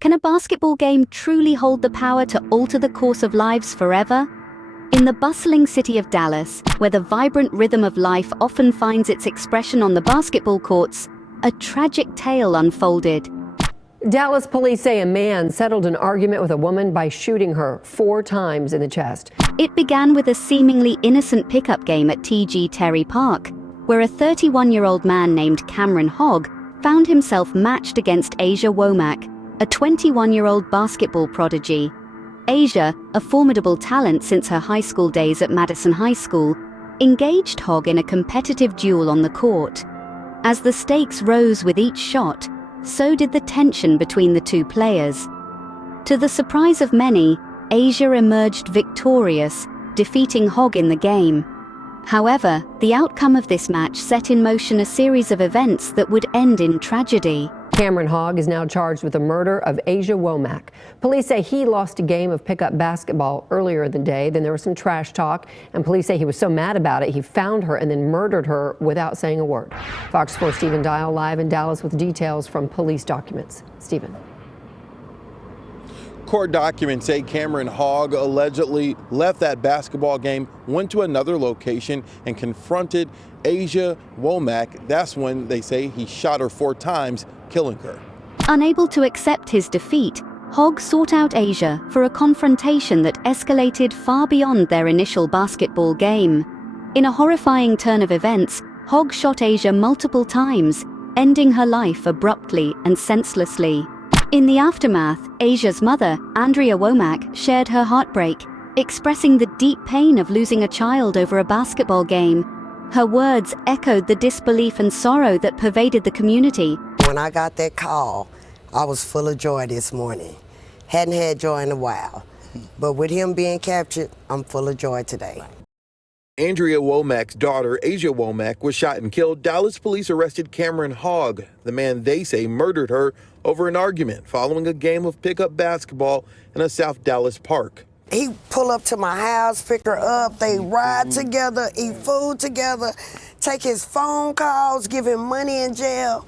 Can a basketball game truly hold the power to alter the course of lives forever? In the bustling city of Dallas, where the vibrant rhythm of life often finds its expression on the basketball courts, a tragic tale unfolded. Dallas police say a man settled an argument with a woman by shooting her 4 times in the chest. It began with a seemingly innocent pickup game at T.G. Terry Park, where a 31-year-old man named Cameron Hogg found himself matched against Asia Womack, a 21-year-old basketball prodigy. Asia, a formidable talent since her high school days at Madison High School, engaged Hogg in a competitive duel on the court. As the stakes rose with each shot, so did the tension between the two players. To the surprise of many, Asia emerged victorious, defeating Hogg in the game. However, the outcome of this match set in motion a series of events that would end in tragedy. Cameron Hogg is now charged with the murder of Asia Womack. Police say he lost a game of pickup basketball earlier in the day. Then there was some trash talk, and police say he was so mad about it, he found her and then murdered her without saying a word. Fox 4 Stephen Dial live in Dallas with details from police documents. Stephen. Court documents say Cameron Hogg allegedly left that basketball game, went to another location, and confronted Asia Womack. That's when they say he shot her 4 times, killing her. Unable to accept his defeat, Hogg sought out Asia for a confrontation that escalated far beyond their initial basketball game. In a horrifying turn of events, Hogg shot Asia multiple times, ending her life abruptly and senselessly. In the aftermath, Asia's mother, Andrea Womack, shared her heartbreak, expressing the deep pain of losing a child over a basketball game. Her words echoed the disbelief and sorrow that pervaded the community. When I got that call, I was full of joy this morning. Hadn't had joy in a while, but with him being captured, I'm full of joy today. Andrea Womack's daughter, Asia Womack, was shot and killed. Dallas police arrested Cameron Hogg, the man they say murdered her over an argument following a game of pickup basketball in a South Dallas park. He pull up to my house, pick her up, they ride together, eat food together, take his phone calls, give him money in jail,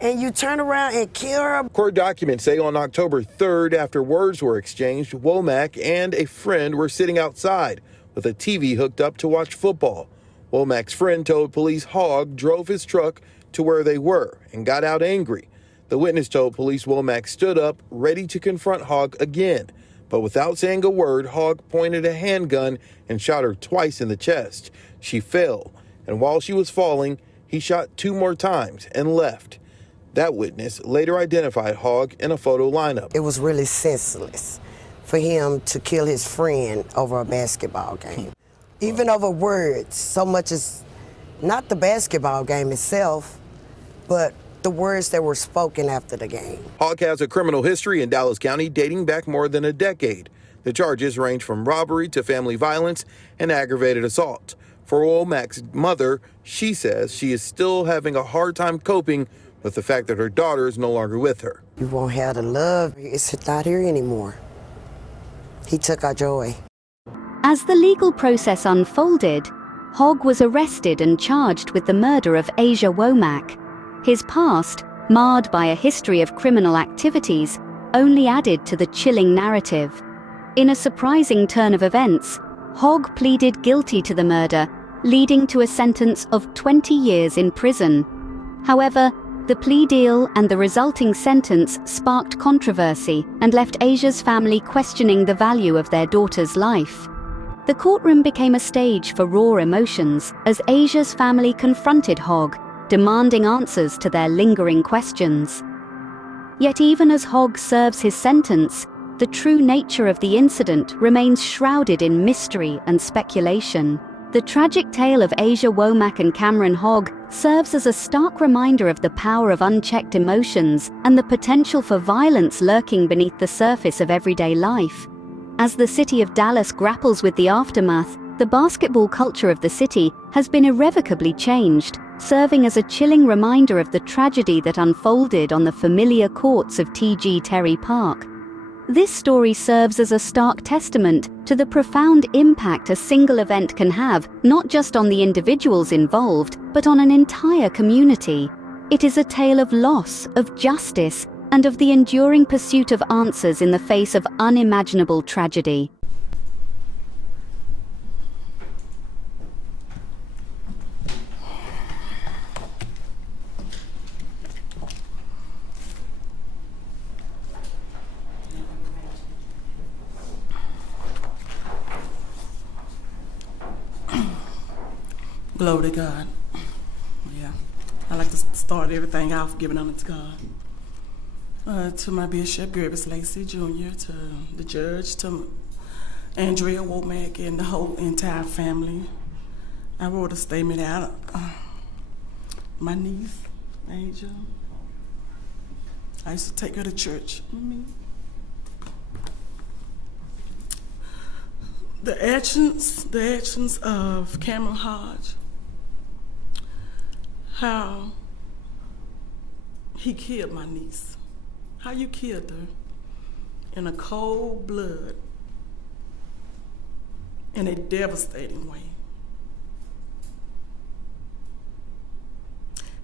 and you turn around and kill her. Court documents say on October 3rd, after words were exchanged, Womack and a friend were sitting outside with a TV hooked up to watch football. Womack's friend told police Hogg drove his truck to where they were and got out angry. The witness told police Womack stood up, ready to confront Hogg again. But without saying a word, Hogg pointed a handgun and shot her twice in the chest. She fell, and while she was falling, he shot 2 more times and left. That witness later identified Hogg in a photo lineup. It was really senseless for him to kill his friend over a basketball game. Even over words, so much as not the basketball game itself, but the words that were spoken after the game. Hogg has a criminal history in Dallas County dating back more than a decade. The charges range from robbery to family violence and aggravated assault. For Womack's mother, she says she is still having a hard time coping with the fact that her daughter is no longer with her. You won't have the love. It's not here anymore. He took our joy. As the legal process unfolded, Hogg was arrested and charged with the murder of Asia Womack. His past, marred by a history of criminal activities, only added to the chilling narrative. In a surprising turn of events, Hogg pleaded guilty to the murder, leading to a sentence of 20 years in prison. However, the plea deal and the resulting sentence sparked controversy and left Asia's family questioning the value of their daughter's life. The courtroom became a stage for raw emotions as Asia's family confronted Hogg, demanding answers to their lingering questions. Yet even as Hogg serves his sentence, the true nature of the incident remains shrouded in mystery and speculation. The tragic tale of Asia Womack and Cameron Hogg serves as a stark reminder of the power of unchecked emotions and the potential for violence lurking beneath the surface of everyday life. As the city of Dallas grapples with the aftermath, the basketball culture of the city has been irrevocably changed, serving as a chilling reminder of the tragedy that unfolded on the familiar courts of T.G. Terry Park. This story serves as a stark testament to the profound impact a single event can have, not just on the individuals involved, but on an entire community. It is a tale of loss, of justice, and of the enduring pursuit of answers in the face of unimaginable tragedy. Glory to God. Yeah. I like to start everything off giving honor to God. To my Bishop, Gervis Lacey Jr., to the judge, to Andrea Womack, and the whole entire family. I wrote a statement out. My niece, Angel. I used to take her to church with me. The actions of Cameron Hodge, how he killed my niece, how you killed her in a cold blood, in a devastating way,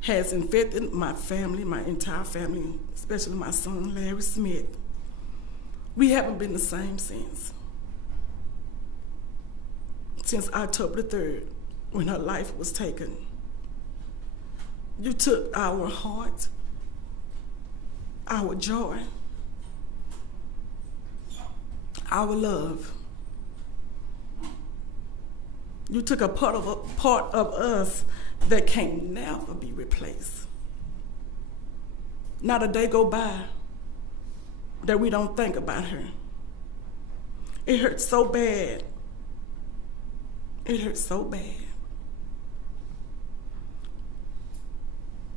has infected my family, my entire family, especially my son, Larry Smith. We haven't been the same since October the 3rd, when her life was taken. You took our heart, our joy, our love. You took a part of us that can never be replaced. Not a day go by that we don't think about her. It hurts so bad. It hurts so bad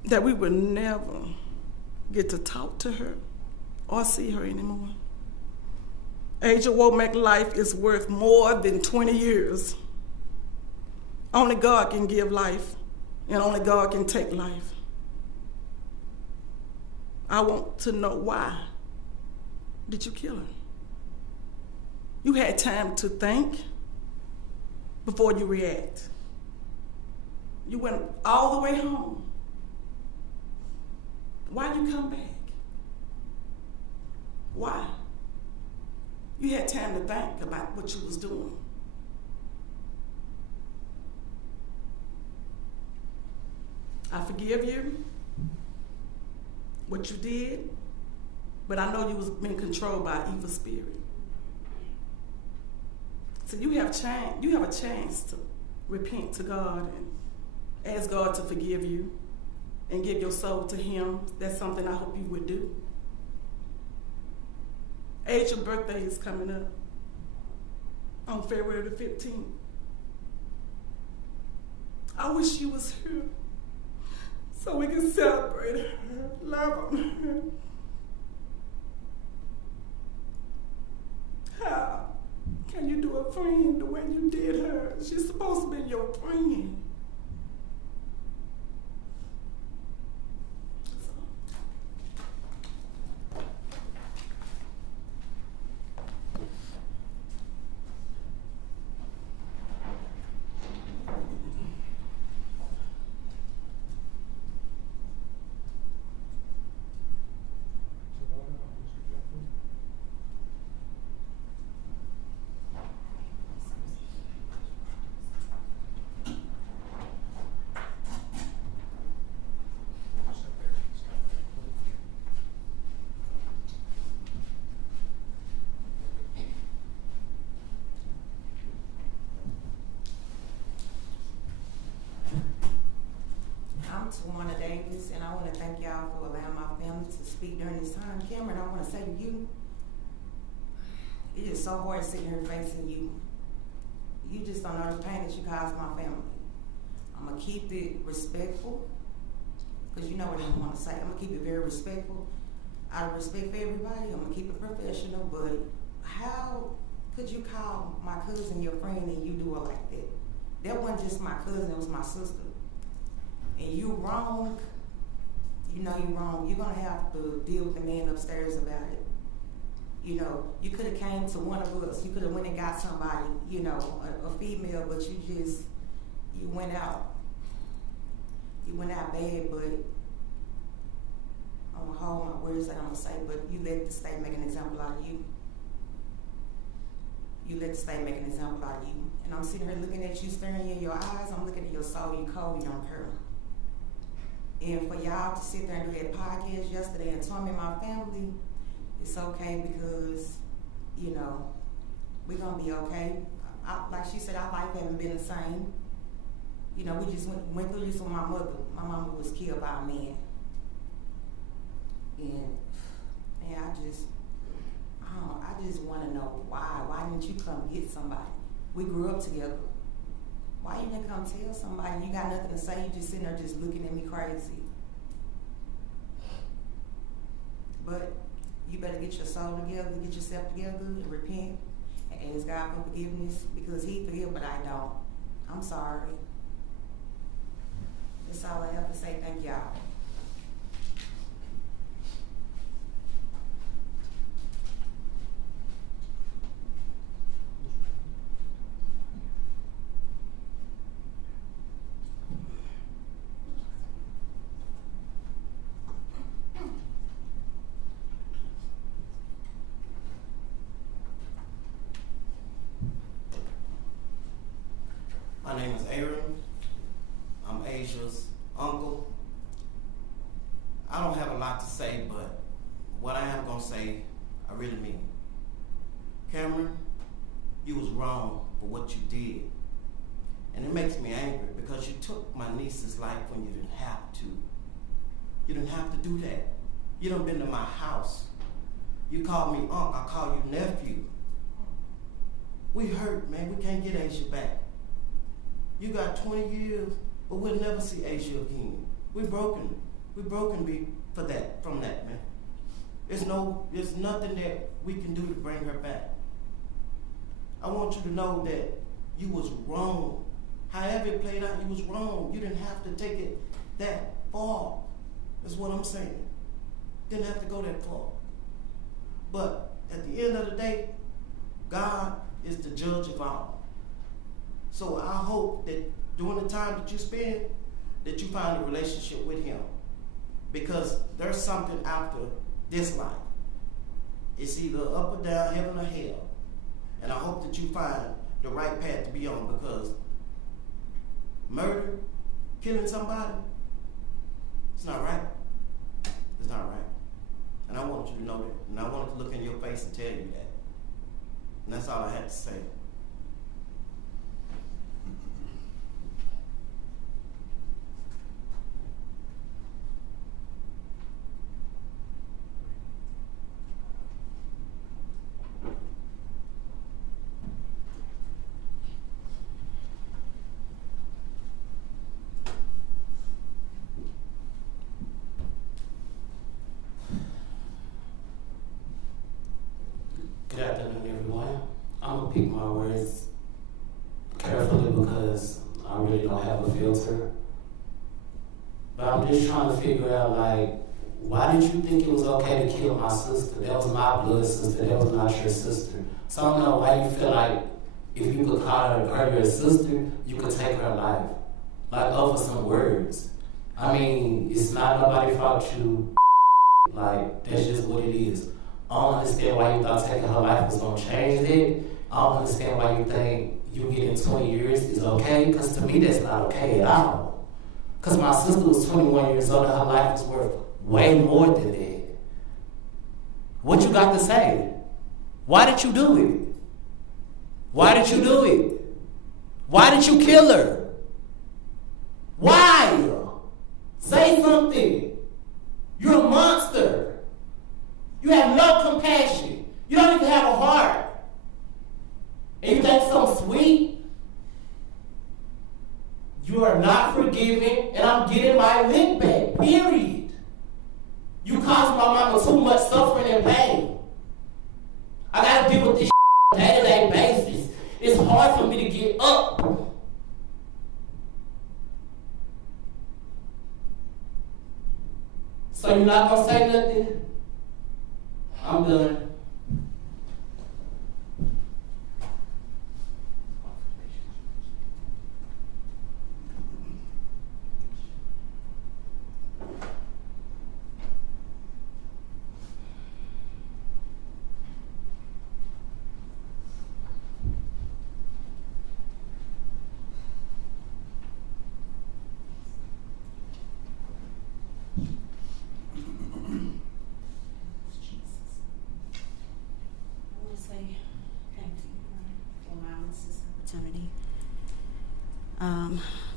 that we will never get to talk to her or see her anymore. Aja Womack's life is worth more than 20 years. Only God can give life, and only God can take life. I want to know, why did you kill her? You had time to think before you react. You went all the way home. Why'd you come back? Why? You had time to think about what you was doing. I forgive you, what you did, but I know you was being controlled by an evil spirit. So you have a chance to repent to God and ask God to forgive you and give your soul to Him. That's something I hope you would do. Aja's birthday is coming up on February the 15th. I wish you was here so we can celebrate her, love her. How can you do a friend the way you did her? She's supposed to be your friend. Tawana Davis, and I want to thank y'all for allowing my family to speak during this time. Cameron, I want to say to you, it is so hard sitting here facing you. You just don't know the pain that you caused my family. I'm going to keep it respectful, because you know what I want to say. I'm going to keep it very respectful. Out of respect for everybody, I'm going to keep it professional, but how could you call my cousin your friend and you do it like that? That wasn't just my cousin, it was my sister. And you wrong, you know you're wrong. You're gonna have to deal with the man upstairs about it. You know, you could have came to one of us. You could have went and got somebody, you know, a female, but you went out. You went out bad, but I'm gonna hold my words and I'm gonna say, but you let the state make an example out of you. You let the state make an example out of you. And I'm sitting here looking at you, staring you in your eyes. I'm looking at your soul. You cold, you don't care. And for y'all to sit there and do that podcast yesterday and torment my family, it's okay because, you know, we're going to be okay. Like she said, our life haven't been the same. You know, we just went through this with my mother. My mama was killed by a man. And I just want to know why. Why didn't you come get somebody? We grew up together. Why you didn't come tell somebody? You got nothing to say. You just sitting there just looking at me crazy. But you better get your soul together, get yourself together, and repent, and ask God for forgiveness because He forgives, but I don't. I'm sorry. That's all I have to say. Thank y'all. My name is Aaron. I'm Asia's uncle. I don't have a lot to say, but what I am going to say, I really mean. Cameron, you was wrong for what you did. And it makes me angry because you took my niece's life when you didn't have to. You didn't have to do that. You done been to my house. You called me uncle, I call you nephew. We hurt, man. We can't get Asia back. You got 20 years, but we'll never see Asia again. We're broken. We're broken from that, man. There's nothing that we can do to bring her back. I want you to know that you was wrong. However it played out, you was wrong. You didn't have to take it that far. That's what I'm saying. Didn't have to go that far. But at the end of the day, God is the judge of all. So I hope that during the time that you spend, that you find a relationship with Him. Because there's something after this life. It's either up or down, heaven or hell. And I hope that you find the right path to be on, because murder, killing somebody, it's not right. It's not right. And I want you to know that. And I wanted to look in your face and tell you that. And that's all I had to say. Good afternoon, everyone. I'm gonna pick my words carefully because I really don't have a filter. But I'm just trying to figure out, like, why did you think it was okay to kill my sister? That was my blood sister. That was not your sister. So I don't know why you feel like if you could call her your sister, you could take her life. Like, over some words. I mean, it's not nobody fault you. Like, that's just what it is. I don't understand why you thought taking her life was going to change it. I don't understand why you think you getting 20 years is okay, because to me that's not okay at all. Because my sister was 21 years old and her life was worth way more than that. What you got to say? Why did you do it? Why did you do it? Why did you kill her? Why? Say something. You're a monster. You have no compassion. You don't even have a heart. And you think so sweet? You are not forgiving, and I'm getting my lick back, period. You caused my mama too much suffering and pain. I gotta deal with this on a day-to-day basis. It's hard for me to get up. So you're not gonna say nothing? I'm done.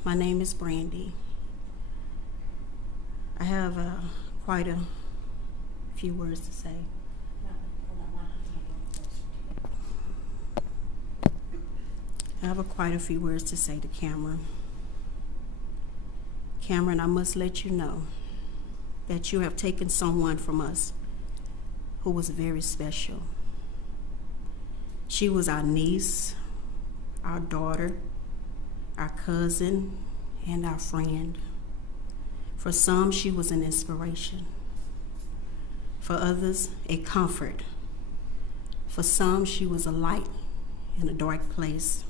My name is Brandy. I have quite a few words to say. I have quite a few words to say to Cameron. Cameron, I must let you know that you have taken someone from us who was very special. She was our niece, our daughter, our cousin, and our friend. For some, she was an inspiration. For others, a comfort. For some, she was a light in a dark place.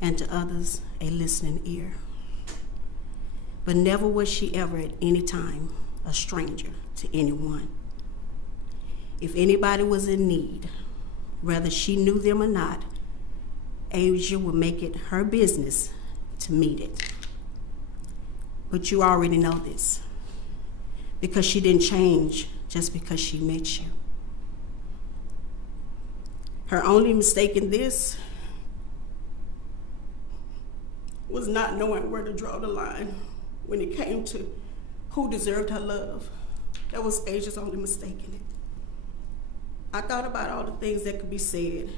And to others, a listening ear. But never was she ever at any time a stranger to anyone. If anybody was in need, whether she knew them or not, Asia would make it her business to meet it. But you already know this, because she didn't change just because she met you. Her only mistake in this was not knowing where to draw the line when it came to who deserved her love. That was Asia's only mistake in it. I thought about all the things that could be said.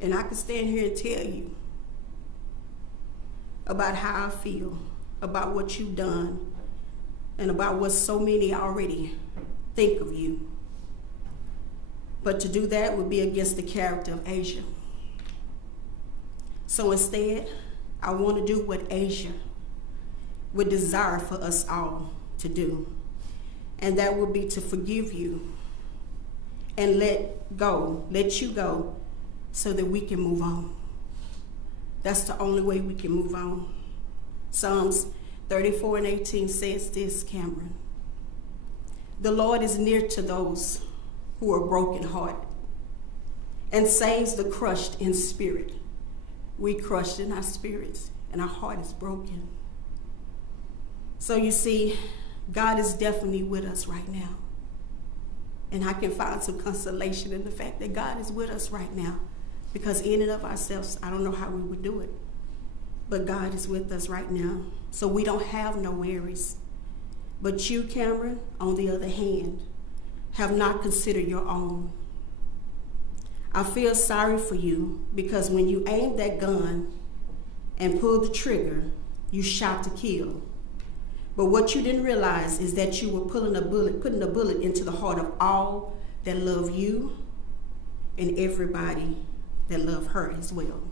And I could stand here and tell you about how I feel, about what you've done, and about what so many already think of you. But to do that would be against the character of Asia. So instead, I want to do what Asia would desire for us all to do. And that would be to forgive you and let you go so that we can move on. That's the only way we can move on. Psalms 34:18 says this, Cameron. The Lord is near to those who are brokenhearted and saves the crushed in spirit. We crushed in our spirits and our heart is broken. So you see, God is definitely with us right now. And I can find some consolation in the fact that God is with us right now, because in and of ourselves, I don't know how we would do it. But God is with us right now. So we don't have no worries. But you, Cameron, on the other hand, have not considered your own. I feel sorry for you because when you aimed that gun and pulled the trigger, you shot to kill. But what you didn't realize is that you were putting a bullet into the heart of all that love you and everybody that love her as well.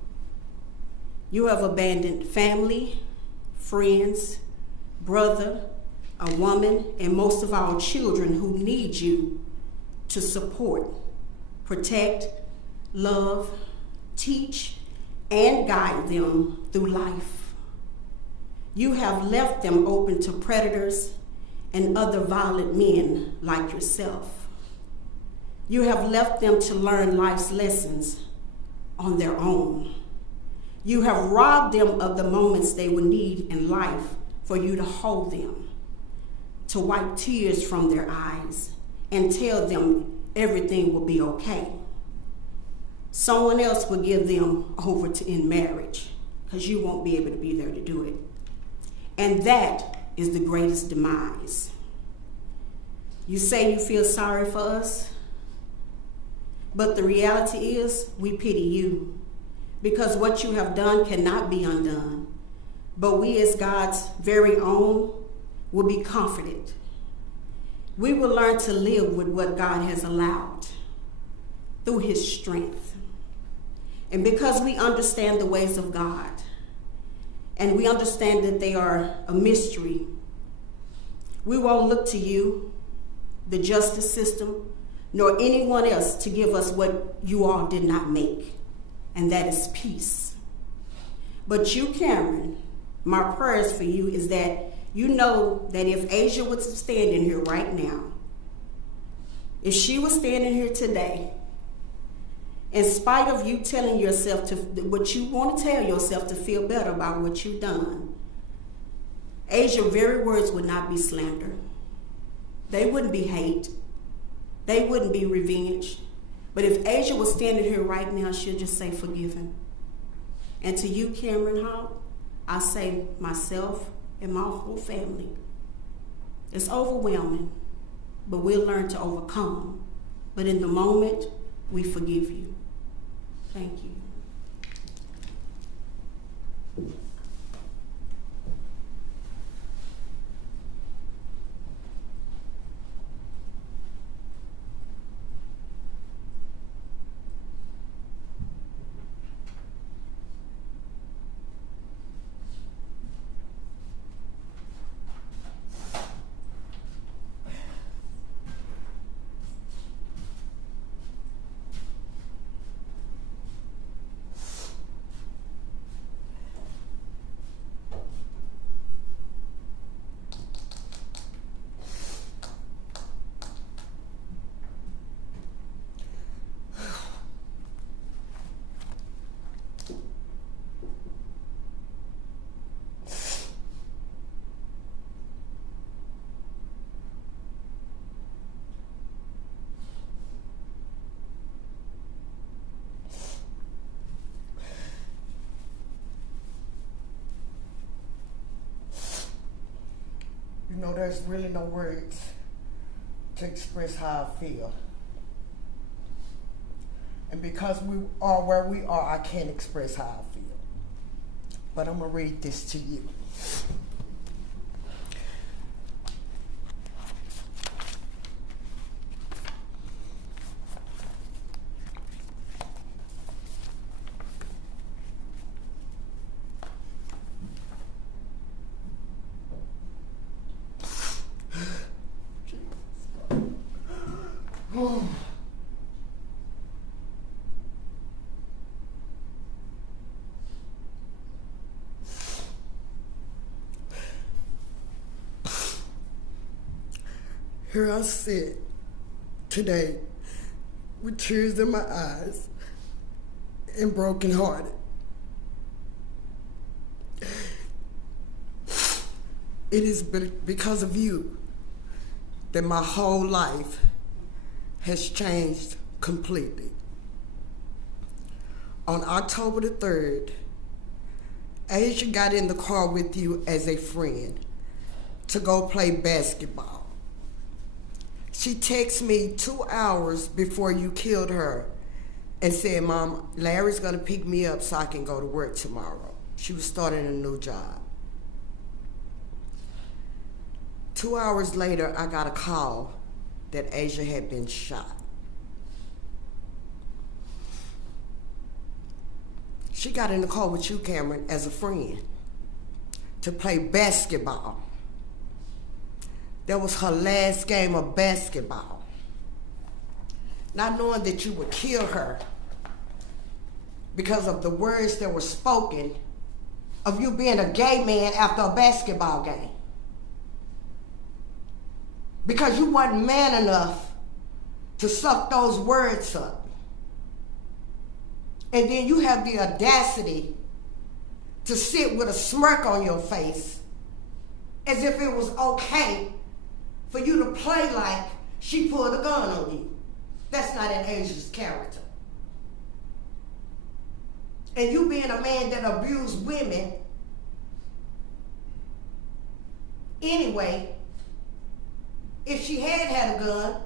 You have abandoned family, friends, brother, a woman, and most of all children who need you to support, protect, love, teach, and guide them through life. You have left them open to predators and other violent men like yourself. You have left them to learn life's lessons on their own. You have robbed them of the moments they would need in life for you to hold them, to wipe tears from their eyes and tell them everything will be okay. Someone else will give them over to in marriage because you won't be able to be there to do it. And that is the greatest demise. You say you feel sorry for us, but the reality is we pity you because what you have done cannot be undone. But we as God's very own will be comforted. We will learn to live with what God has allowed through his strength. And because we understand the ways of God, and we understand that they are a mystery, we won't look to you, the justice system, nor anyone else to give us what you all did not make, and that is peace. But you, Cameron, my prayers for you is that you know that if Asia was standing here right now, if she was standing here today, in spite of you telling yourself what you want to tell yourself to feel better about what you've done, Asia's very words would not be slander. They wouldn't be hate. They wouldn't be revenge. But if Asia was standing here right now, she'll just say, forgive him. And to you, Cameron Hall, I say myself and my whole family, it's overwhelming, but we'll learn to overcome. But in the moment, we forgive you. Thank you. You know, there's really no words to express how I feel. And because we are where we are, I can't express how I feel. But I'm going to read this to you. Here I sit today with tears in my eyes and brokenhearted. It is because of you that my whole life has changed completely. On October the 3rd, Asia got in the car with you as a friend to go play basketball. She texted me 2 hours before you killed her and said, Mom, Larry's gonna pick me up so I can go to work tomorrow. She was starting a new job. 2 hours later, I got a call that Asia had been shot. She got in the car with you, Cameron, as a friend to play basketball. That was her last game of basketball. Not knowing that you would kill her because of the words that were spoken of you being a gay man after a basketball game. Because you weren't man enough to suck those words up. And then you have the audacity to sit with a smirk on your face as if it was okay for you to play like she pulled a gun on you. That's not in Asia's character. And you being a man that abused women anyway, if she had a gun,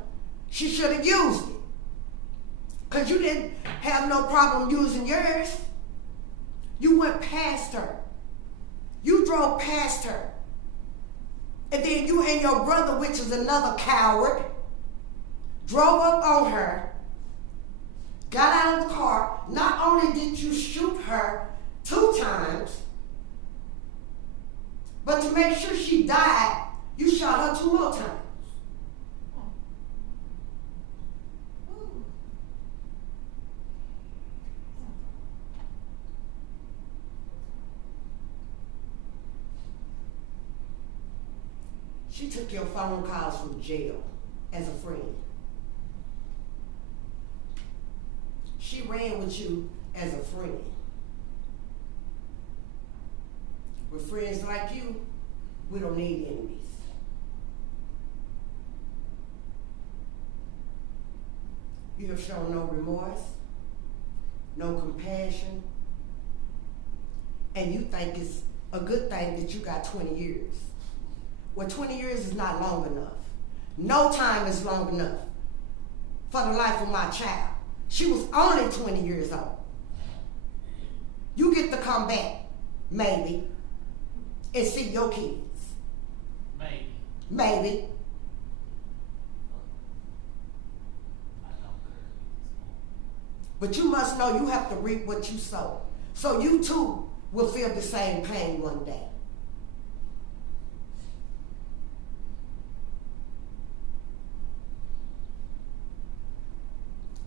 she should have used it. Because you didn't have no problem using yours. You went past her. You drove past her. And then you and your brother, which is another coward, drove up on her, got out of the car. Not only did you shoot her 2 times, but to make sure she died, you shot her 2 more times. She took your phone calls from jail as a friend. She ran with you as a friend. With friends like you, we don't need enemies. You have shown no remorse, no compassion, and you think it's a good thing that you got 20 years. Well, 20 years is not long enough. No time is long enough for the life of my child. She was only 20 years old. You get to come back, maybe, and see your kids. Maybe. But you must know you have to reap what you sow. So you too will feel the same pain one day.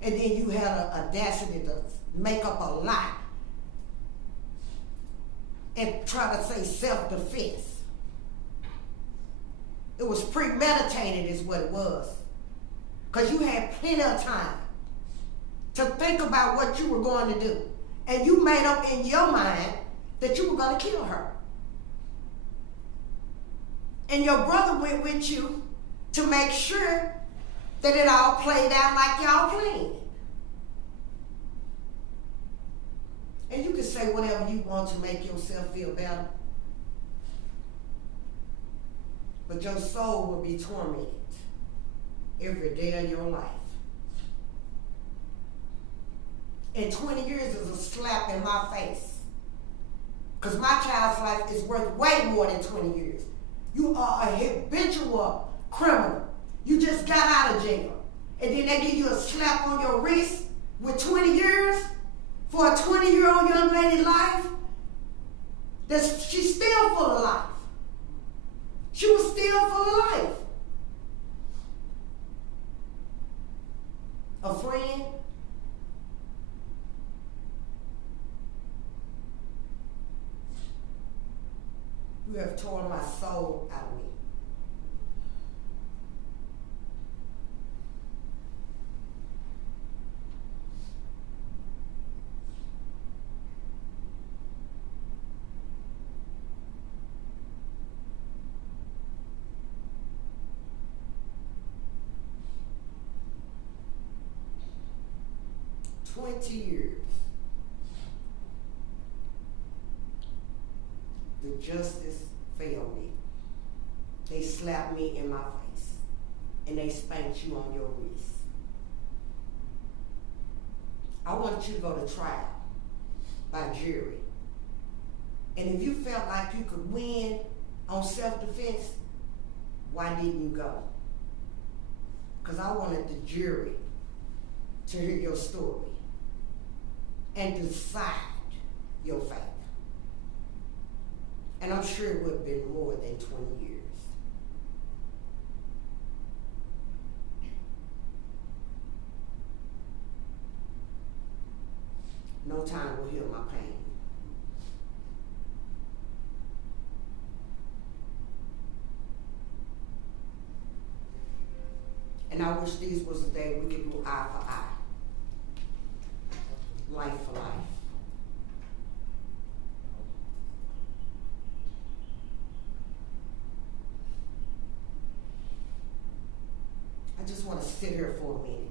And then you had an audacity to make up a lie and try to say self-defense. It was premeditated is what it was. Because you had plenty of time to think about what you were going to do. And you made up in your mind that you were going to kill her. And your brother went with you to make sure that it all played out like y'all planned. And you can say whatever you want to make yourself feel better. But your soul will be tormented every day of your life. And 20 years is a slap in my face. Because my child's life is worth way more than 20 years. You are a habitual criminal. You just got out of jail. And then they give you a slap on your wrist with 20 years for a 20-year-old young lady's life. She's still full of life. She was still full of life. A friend. You have torn my soul out of me. "20 years. The justice failed me. They slapped me in my face and they spanked you on your wrist. I want you to go to trial by jury. And if you felt like you could win on self-defense, why didn't you go? Because I wanted the jury to hear your story and decide your fate. And I'm sure it would have been more than 20 years. No time will heal my pain. And I wish these was the day we could do eye for eye. Life for life. I just want to sit here for a minute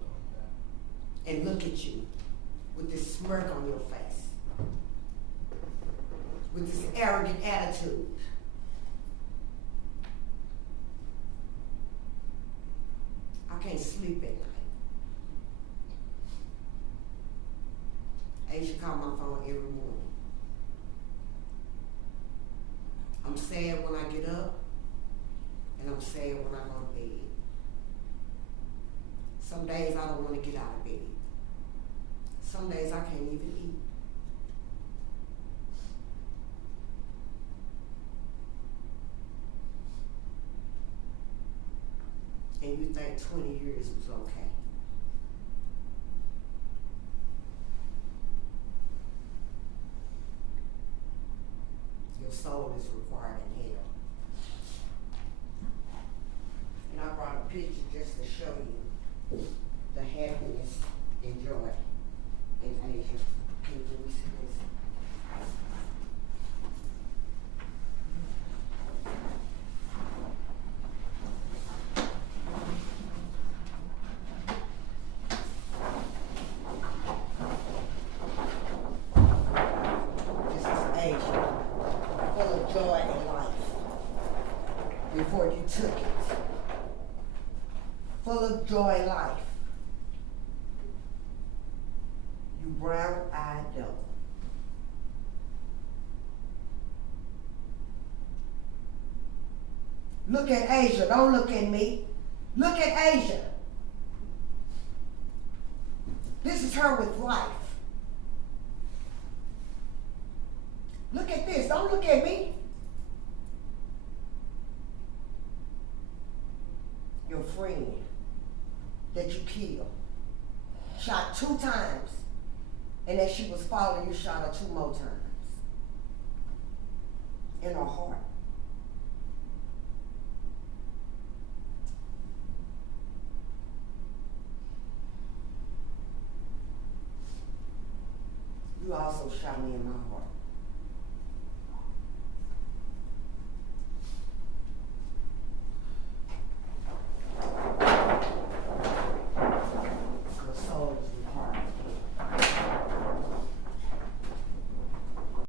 and look at you with this smirk on your face, with this arrogant attitude. I can't sleep at night. Asia call my phone every morning. I'm sad when I get up, and I'm sad when I go to bed. Some days I don't want to get out of bed. Some days I can't even eat. And you think 20 years was okay. Your soul is required in hell. And I brought a picture just to show you the happiness and joy in Asia. Can you see this? This is Asia. you took it. Full of joy life. You brown-eyed devil. Look at Asia, don't look at me. Look at Asia. This is her with life. Look at this, don't look at me. Your friend that you killed, shot 2 times, and as she was falling, you shot her 2 more times. In her heart. You also shot me in my heart.